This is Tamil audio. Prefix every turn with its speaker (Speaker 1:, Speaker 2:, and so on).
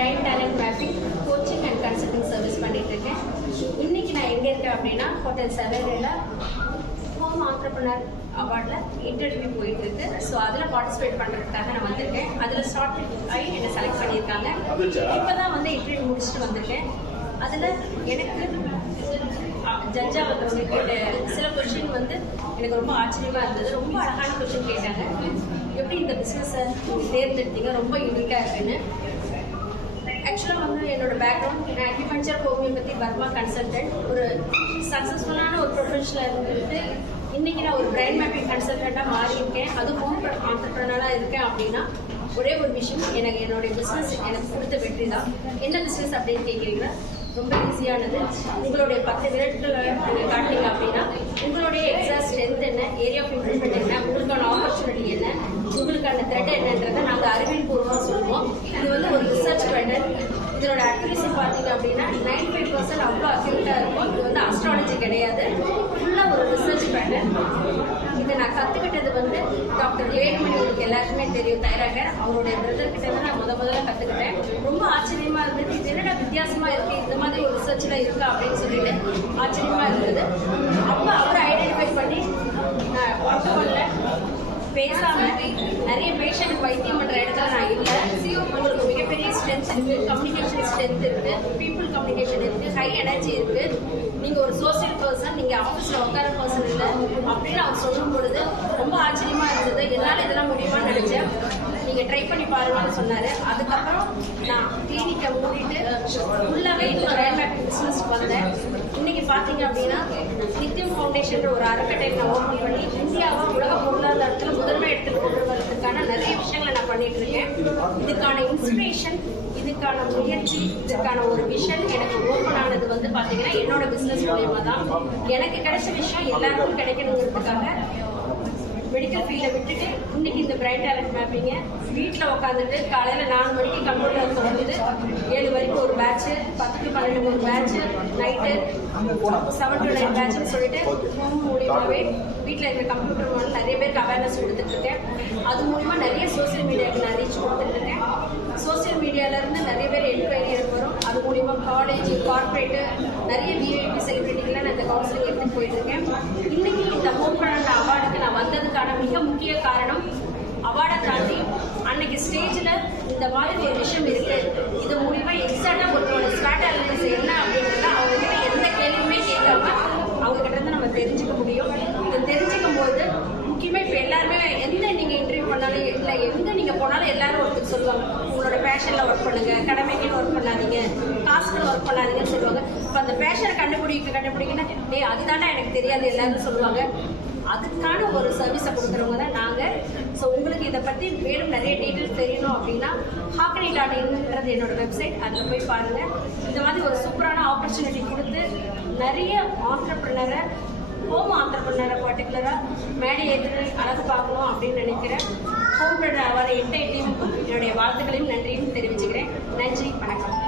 Speaker 1: Brain talent mapping coaching and consulting service பண்ணிட்டு இருக்கேன் இன்னைக்கு நான் எங்க இருக்கேன் அப்படின்னா ஹோட்டல் செவரில் ஹோம் ஆண்டர்பனர் அவார்டில் இன்டர்வியூ போயிட்டு இருக்கு ஸோ அதில் பார்ட்டிசிபேட் பண்ணுறதுக்காக நான் வந்திருக்கேன். அதில் ஸ்டார்ட் ஆகி என்னை செலக்ட் பண்ணியிருக்காங்க. இப்போ தான் வந்து இன்டர்வியூ முடிச்சுட்டு வந்திருக்கேன். அதில் எனக்கு ஜட்ஜா வந்து கேட்ட சில கொஷின் வந்து எனக்கு ரொம்ப ஆச்சரியமா இருந்தது. ரொம்ப அழகான கொஷின் கேட்டாங்க. எப்படி இந்த பிஸ்னஸை தேர்ந்தெடுத்தீங்க? ரொம்ப யூனிக்காக இருக்குன்னு. ஆக்சுவலாக வந்து என்னோட பேக்ரவுண்ட் நான் அக்ரிகல்ச்சர் ஹோமியோபதி பர்மா கன்சல்டன்ட் ஒரு சக்ஸஸ்ஃபுல்லான ஒரு ப்ரொஃபஷனில் இருந்துட்டு இன்னைக்கு நான் ஒரு பிரைன் மேப்பிங் கன்சல்டண்ட்டாக மாறி இருக்கேன் அதுவும் ஹோம் ஆண்டர்பிரனராக இருக்கேன் அப்படின்னா ஒரே ஒரு விஷயம் எனக்கு என்னுடைய பிஸ்னஸ் எனக்கு கொடுத்த வெற்றி தான். என்ன பிஸ்னஸ் அப்படின்னு கேட்குறீங்கன்னா ரொம்ப ஈஸியானது உங்களுடைய பத்து விரட்களை நீங்கள் காட்டிங்க அப்படின்னா உங்களுடைய எக்ஸாம் ஸ்ட்ரென்த் என்ன ஏரியா ஆஃப் இம்ப்ரூவ்மெண்ட் என்ன உங்களுக்கான ஆப்பர்ச்சுனிட்டி என்ன உங்களுக்கான த்ரெட் என்னன்றதை நாங்கள் அறிவியல் பூர்வமாக சொல்லுவோம் இது வந்து ஒரு ரிசர்ச் பேட்டர்ன் இதோட அக்யூரசி பார்த்தீங்க அப்படின்னா நைன்டி ஃபைவ் பர்சன்ட் அவ்வளோ அக்யூரட்டாக இருக்கும். இது வந்து அஸ்ட்ராலஜி கிடையாது. ஃபுல்லாக ஒரு ரிசர்ச் பேட்டர்ன் இதை நான் கற்றுக்கிட்டது வந்து டாக்டர் வேலுமணி உங்களுக்கு எல்லாருக்குமே தெரியும். தைராகர் அவருடைய பிரதர் கிட்ட தான் நான் முத முதல்ல கற்றுக்கிட்டேன் ரொம்ப ஆச்சரியமாக இருந்தது. இது என்னடா வித்தியாசமாக இருக்குது இந்த மாதிரி ஒரு ரிசர்ச்சில் இருக்கா அப்படின்னு சொல்லிட்டு ஆச்சரியமாக இருந்தது. அப்போ அவரை ஐடென்டிஃபை பண்ணி நான் ஒர்க் பண்ணல நிறைய பேஷண்ட் வைத்தியம் பண்ணுற இடத்துல நான் இல்லை. உங்களுக்கு மிகப்பெரிய ஸ்ட்ரென்த் இருக்கு. ஸ்ட்ரென்த் இருக்கு பீப்புள் கம்யூனிகேஷன் இருக்கு ஹை எனர்ஜி இருக்கு. நீங்க ஒரு சோசியல் பர்சன் நீங்க ஆஃபீஸ்ல உட்கார பர்சன் இல்லை அப்படின்னு அவர் சொல்லும் பொழுது ரொம்ப ஆச்சரியமா இருந்தது. என்னால இதெல்லாம் முடியுமான்னு நினைச்சேன். நீங்க ட்ரை பண்ணி பாருங்கன்னு சொன்னாரு. அதுக்கப்புறம் நான் கிளினிக்கை மூடிட்டு ஃபுல்லாகவே இந்த பிரைன் பிசினஸ் வந்தேன். இன்னைக்கு பாத்தீங்க அப்படின்னா நித்தியம் ஃபவுண்டேஷன் ஒரு அறக்கட்டை நான் ஓப்பன் பண்ணி இந்தியாவை உலக பொருளாதாரத்தில் முதன்மை எடுத்துட்டு கொண்டு இதுக்கான நிறைய விஷயங்களை நான் பண்ணிட்டு இருக்கேன் இதுக்கான இன்ஸ்பிரேஷன் இதுக்கான முயற்சி இதுக்கான ஒரு விஷன் எனக்கு ஓப்பன் ஆனது வந்து பாத்தீங்கன்னா என்னோட பிசினஸ் மூலியமா தான் எனக்கு கிடைச்ச விஷயம் எல்லாருக்கும் கிடைக்கணுங்கிறதுக்காக மெடிக்கல் ஃபீல்டை விட்டுட்டு இன்னைக்கு இந்த பிரைட் டேலண்ட் மேப்பிங்க வீட்டில் உட்காந்துட்டு காலையில் நாலு மணிக்கு கம்ப்யூட்டர் தொடங்குது ஏழு வரைக்கும் ஒரு பேட்ச்சு பத்து டு பன்னெண்டு ஒரு batch night seven to nine பேட்ச்னு சொல்லிட்டு மூணு மூலியமாகவே வீட்டில் இருக்கிற கம்ப்யூட்டர் மூலம் நிறைய பேருக்கு அவேர்னஸ் கொடுத்துட்டு இருக்கேன் அது மூலியமா நிறைய சோசியல் மீடியாவுக்கு நான் ரீச் கொடுத்துட்டு இருக்கேன் சோசியல் மீடியாவிலேருந்து நிறைய பேர் என்கொயரி எனக்கு வரும் அது மூலியமா காலேஜ் கார்பரேட்டு நிறைய விஐபி செலிபிரிட்டிக்கெல்லாம் நான் இந்த கவுன்சிலிங் எடுத்துட்டு போயிட்டு இன்னைக்கு இந்த ஹோம் பண்ண அவார்டுக்கு நான் வந்ததுக்கான மிக முக்கிய காரணம் அவார்டை தாண்டி அன்னைக்கு ஸ்டேஜில் இந்த மாதிரி ஒரு விஷயம் இருக்கு. இது மூலிமா எக்ஸாக்டாக ஒருத்தரோட ஸ்டாட் அனாலிசிஸ் என்ன அப்படின்றத அவங்ககிட்ட எந்த கேள்வியுமே கேட்காம அவங்ககிட்ட இருந்து நம்ம தெரிஞ்சுக்க முடியும். இதை தெரிஞ்சுக்கும் போது முக்கியமாக இப்போ எல்லாருமே எந்த நீங்கள் இன்டர்வியூ பண்ணாலும் இல்லை எங்கே நீங்கள் போனாலும் எல்லாரும் ஒருத்தர் சொல்லுவாங்க உங்களோட பேஷனில் ஒர்க் பண்ணுங்க கடமை காசுல ஒர்க் பண்ணாதீங்கன்னு சொல்லுவாங்க. இப்போ அந்த பேஷனை கண்டுபிடிக்க கண்டுபிடிக்கன்னா டேய் அதுதானே எனக்கு தெரியாது எல்லாரும் சொல்லுவாங்க. அதுக்கான ஒரு சர்வீஸை கொடுக்குறவங்க தான் நாங்கள் ஸோ உங்களுக்கு இதை பற்றி மேலும் நிறைய டீட்டெயில்ஸ் தெரியணும் அப்படின்னா ஹாக்கனி டாட் என்னோட வெப்சைட் அதில் போய் பாருங்கள் இந்த மாதிரி ஒரு சூப்பரான ஆப்பர்ச்சுனிட்டி கொடுத்து நிறைய ஆண்டர்பிரினரை ஹோம் ஆண்டர்பிரினரை பர்டிகுலராக மேடை ஏற்று அழகு பார்க்கணும் அப்படின்னு நினைக்கிறேன் ஹோம் பிரினர் அவரை எட்டை டீமுக்கும் என்னுடைய வாழ்த்துக்களையும் நன்றியும் தெரிவிச்சுக்கிறேன். நன்றி வணக்கம்.